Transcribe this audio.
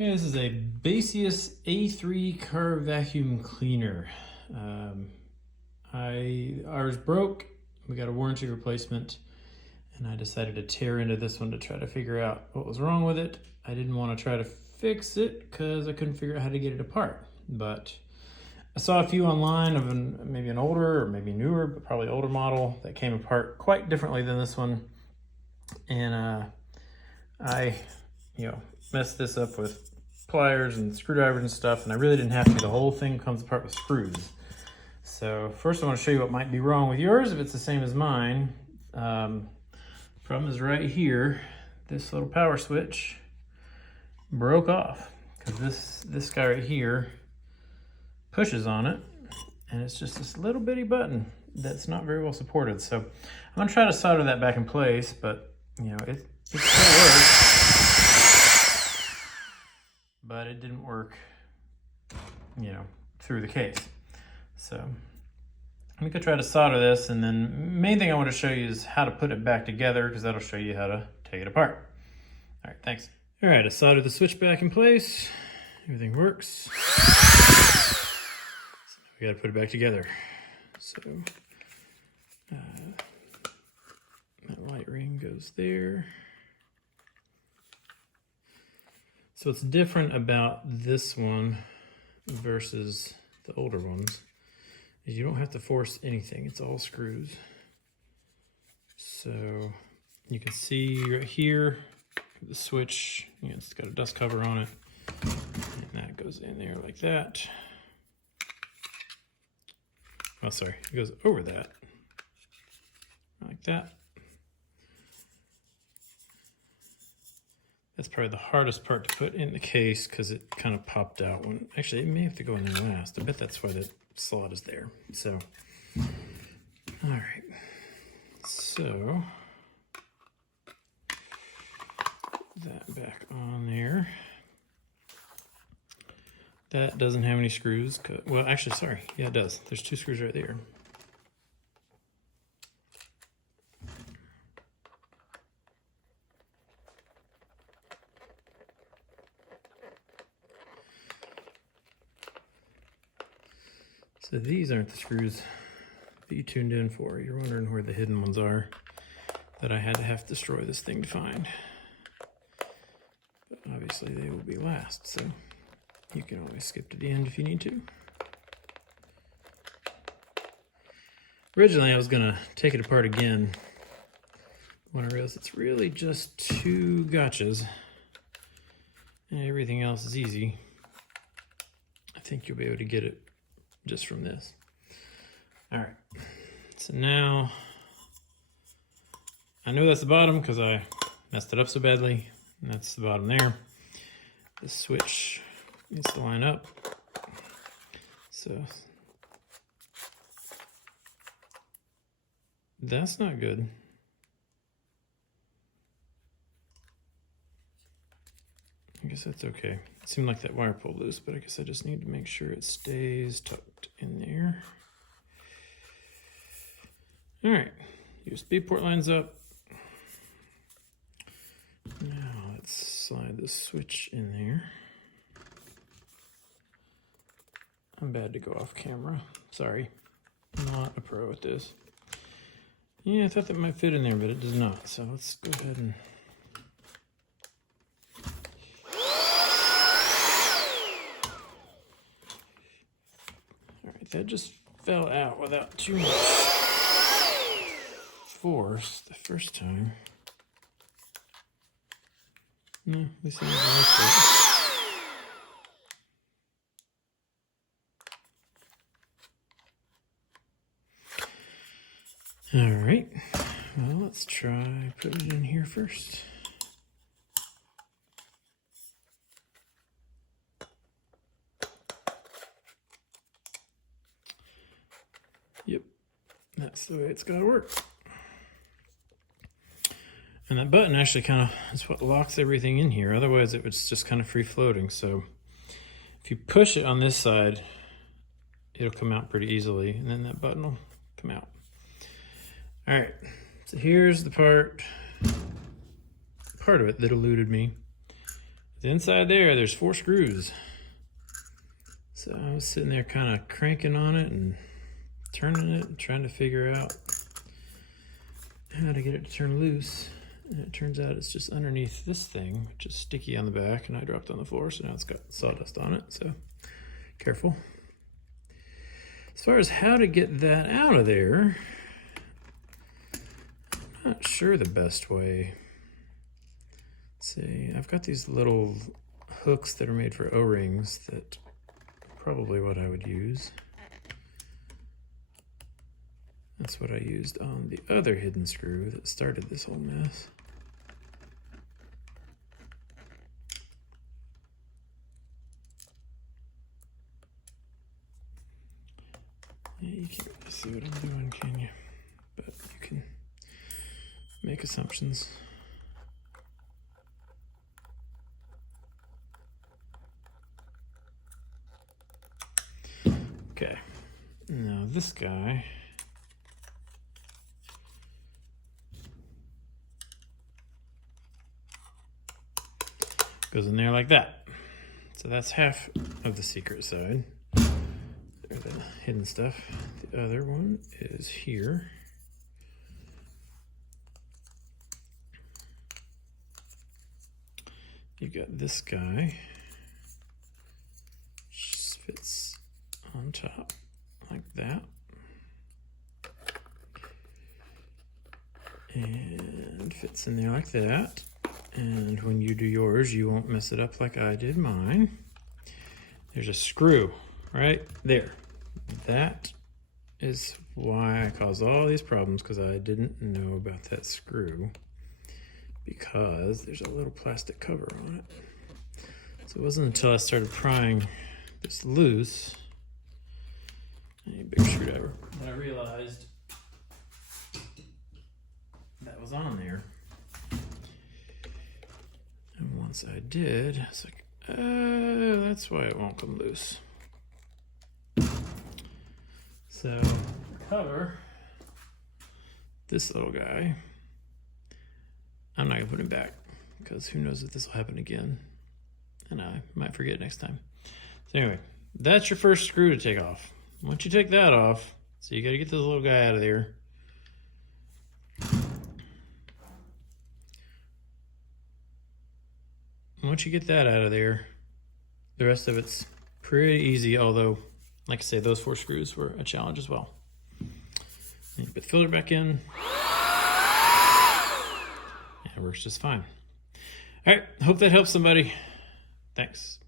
Okay, this is a Baseus A3 car vacuum cleaner. Ours broke, we got a warranty replacement, and I decided to tear into this one to try to figure out what was wrong with it. I didn't want to try to fix it because I couldn't figure out how to get it apart, but I saw a few online of maybe an older or maybe newer, but probably older model that came apart quite differently than this one. And I messed this up with pliers and screwdrivers and stuff, and I really didn't have to. The whole thing comes apart with screws. So first I want to show you what might be wrong with yours if it's the same as mine. Problem is right here. This little power switch broke off because this guy right here pushes on it, and it's just this little bitty button that's not very well supported. So I'm gonna try to solder that back in place, but it still works. But it didn't work, through the case. So we could try to solder this, and then main thing I want to show you is how to put it back together, because that'll show you how to take it apart. All right, thanks. All right, I soldered the switch back in place. Everything works. So we got to put it back together. So that light ring goes there. So what's different about this one versus the older ones is you don't have to force anything. It's all screws. So you can see right here, the switch, it's got a dust cover on it. And that goes in there like that. Oh, sorry, it goes over that, like that. That's probably the hardest part to put in the case because it kind of popped out when, actually it may have to go in there last. I bet that's why the slot is there. So, all right. So, put that back on there. That doesn't have any screws. Well, actually, sorry. Yeah, it does. There's 2 screws right there. So these aren't the screws that you tuned in for. You're wondering where the hidden ones are that I had to have to destroy this thing to find. But obviously they will be last, so you can always skip to the end if you need to. Originally I was gonna take it apart again when I realized it's really just 2 gotchas and everything else is easy. I think you'll be able to get it just from this. All right, so now I know that's the bottom because I messed it up so badly, and that's the bottom there. The switch needs to line up. So that's not good. I guess that's okay. It seemed like that wire pulled loose, but I guess I just need to make sure it stays tucked in there. All right, USB port lines up. Now let's slide the switch in there. I'm bad to go off camera. Sorry, I'm not a pro at this. Yeah, I thought that might fit in there, but it does not. So let's go ahead and that just fell out without too much force the first time. No, we see it. All right, well, let's try put it in here first. Yep, that's the way it's got to work. And that button actually kind of is what locks everything in here. Otherwise, it was just kind of free floating. So if you push it on this side, it'll come out pretty easily, and then that button will come out. All right, so here's the part of it that eluded me. The inside there's 4 screws. So I was sitting there kind of cranking on it and turning it and trying to figure out how to get it to turn loose. And it turns out it's just underneath this thing, which is sticky on the back, and I dropped on the floor, so now it's got sawdust on it, so careful. As far as how to get that out of there, I'm not sure the best way. Let's see, I've got these little hooks that are made for O-rings that are probably what I would use. That's what I used on the other hidden screw that started this whole mess. Yeah, you can't really see what I'm doing, can you? But you can make assumptions. Okay, now this guy goes in there like that. So that's half of the secret side. There's the hidden stuff. The other one is here. You got this guy, which fits on top like that. And fits in there like that. And when you do yours, you won't mess it up like I did mine. There's a screw right there. That is why I caused all these problems, because I didn't know about that screw, because there's a little plastic cover on it. So it wasn't until I started prying this loose, I need a big screwdriver, that I realized that was on there. And once I did, it's like, that's why it won't come loose. So cover this little guy. I'm not gonna put him back, because who knows if this will happen again, and I might forget next time. So anyway, that's your first screw to take off. Once you take that off, so you gotta get this little guy out of there. Once you get that out of there, the rest of it's pretty easy, although, like I say, those 4 screws were a challenge as well. And you put the filter back in. It works just fine. All right, hope that helps somebody. Thanks.